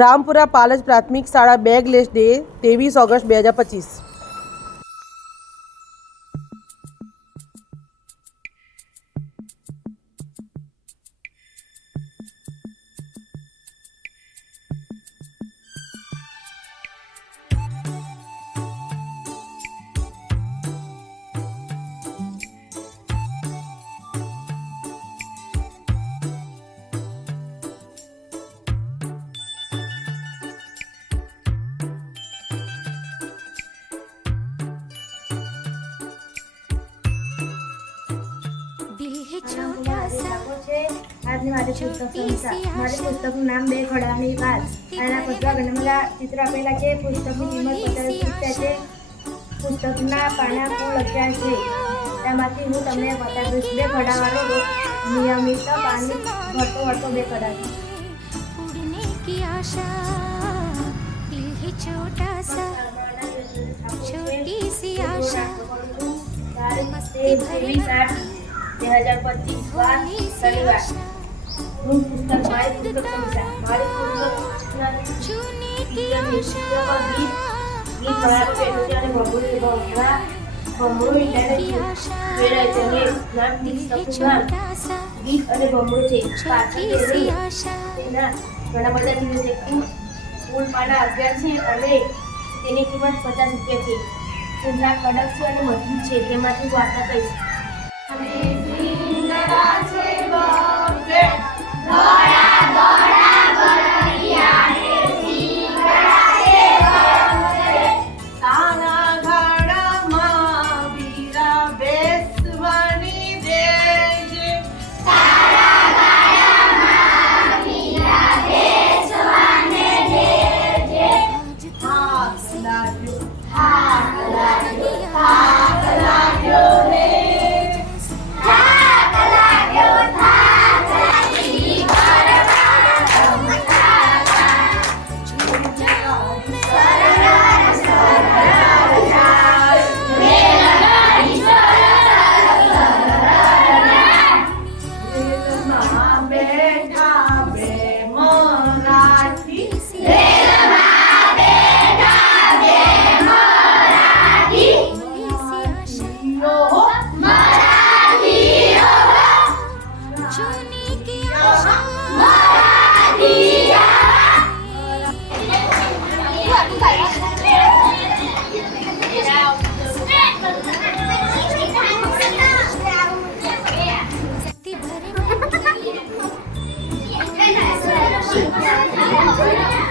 રામપુરા પાલજ પ્રાથમિક શાળા bagless day 23 August 2025। આજની મારી પુસ્તક સમીક્ષા। મારી પુસ્તકનું નામ બે ખડાની વાત। આના પતલા ઘણા ચિત્ર આપેલા છે। પુસ્તકની કિંમત 50 રૂપિયા છે। પુસ્તકના પાના કુલ 11 છે। તેમાંથી હું તમને બતાવીશ। બે ખડાવાળો નિયમિત પાણી ભરતો ભરતો બે ખડા છે। शनिवार હું પુસ્તક મારી પુસ્તક સમીક્ષા। મારી પુસ્તક ગીત મારા પેલું છે અને ભમરું ઇન્ટરનેટ મેળવે છે અને નામ પુસ્તકનું ગીત અને ભમરું છે। તેના ઘણા બધા ચીજો છે। કુલ પાના 11 છે અને તેની કિંમત 50 રૂપિયા છે। તેના કડક છે અને મજબૂત છે। તેમાંથી વાર્તા કહીશ। Thank you.